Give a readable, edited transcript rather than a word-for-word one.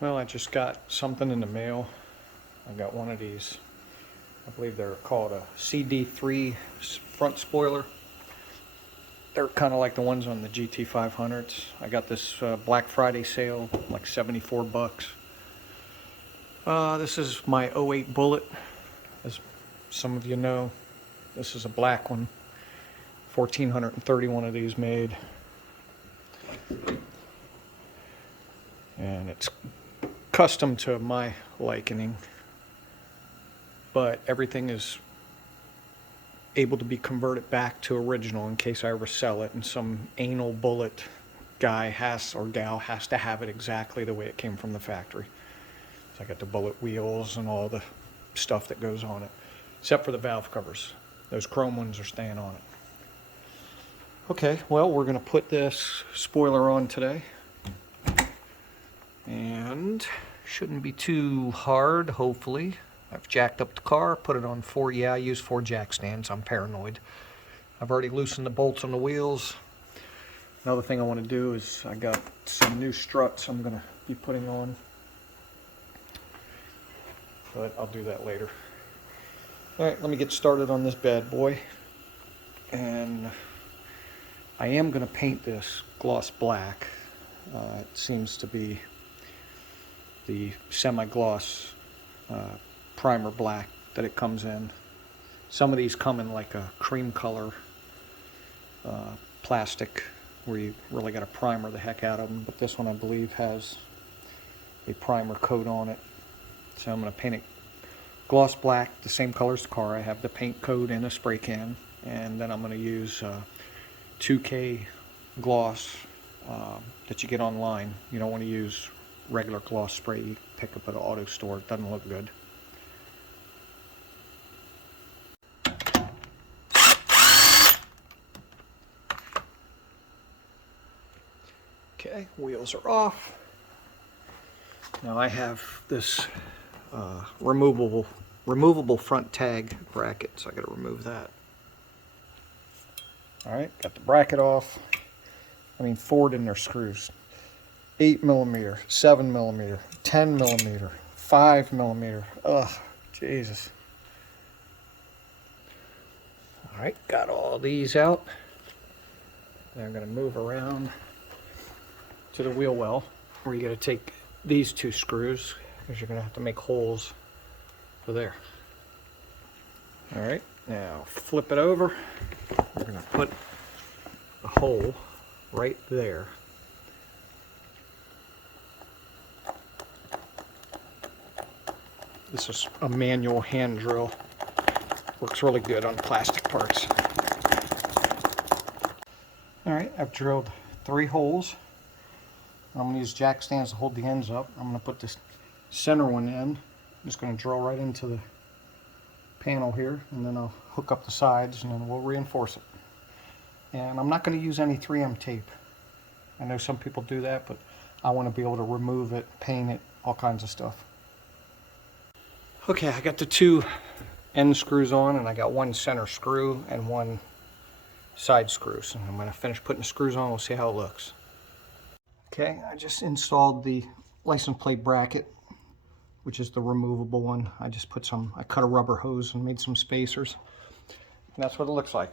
Well, I just got something in the mail. I got one of these. I believe they're called a CD3 front spoiler. They're kind of like the ones on the GT500s. I got this Black Friday sale, like 74 bucks. This is my '08 Bullitt. As some of you know, this is a black one. 1,431 of these made. And it's custom to my liking, but everything is able to be converted back to original in case I ever sell it, and some anal Bullitt guy or gal has to have it exactly the way it came from the factory. So I got the Bullitt wheels and all the stuff that goes on it, except for the valve covers. Those chrome ones are staying on it. Okay, well, we're going to put this spoiler on today, and shouldn't be too hard, hopefully. I've jacked up the car, put it on I use 4 jack stands. I'm paranoid. I've already loosened the bolts on the wheels. Another thing I want to do is I got some new struts I'm going to be putting on, but I'll do that later. Alright, let me get started on this bad boy. And I am going to paint this gloss black. It seems to be the semi-gloss primer black that it comes in. Some of these come in like a cream color plastic where you really got to primer the heck out of them, but this one I believe has a primer coat on it. So I'm going to paint it gloss black, the same color as the car. I have the paint coat in a spray can, and then I'm going to use 2K gloss that you get online. You don't want to use regular gloss spray you pick up at an auto store. It doesn't look good. Okay, wheels are off. Now I have this removable front tag bracket, so I got to remove that. All right, got the bracket off. I mean, forward in their screws. 8mm, 7mm, 10mm, 5mm. Ugh, Jesus. All right, got all these out. Then I'm going to move around to the wheel well, where you got to take these 2 screws, because you're going to have to make holes for there. All right, now flip it over. We're going to put a hole right there. This is a manual hand drill. Works really good on plastic parts. All right, I've drilled 3 holes. I'm going to use jack stands to hold the ends up. I'm going to put this center one in. I'm just going to drill right into the panel here, and then I'll hook up the sides, and then we'll reinforce it. And I'm not going to use any 3M tape. I know some people do that, but I want to be able to remove it, paint it, all kinds of stuff. Okay, I got the 2 end screws on, and I got 1 center screw and 1 side screw. So I'm going to finish putting the screws on. We'll see how it looks. Okay, I just installed the license plate bracket, which is the removable one. I just put I cut a rubber hose and made some spacers. And that's what it looks like.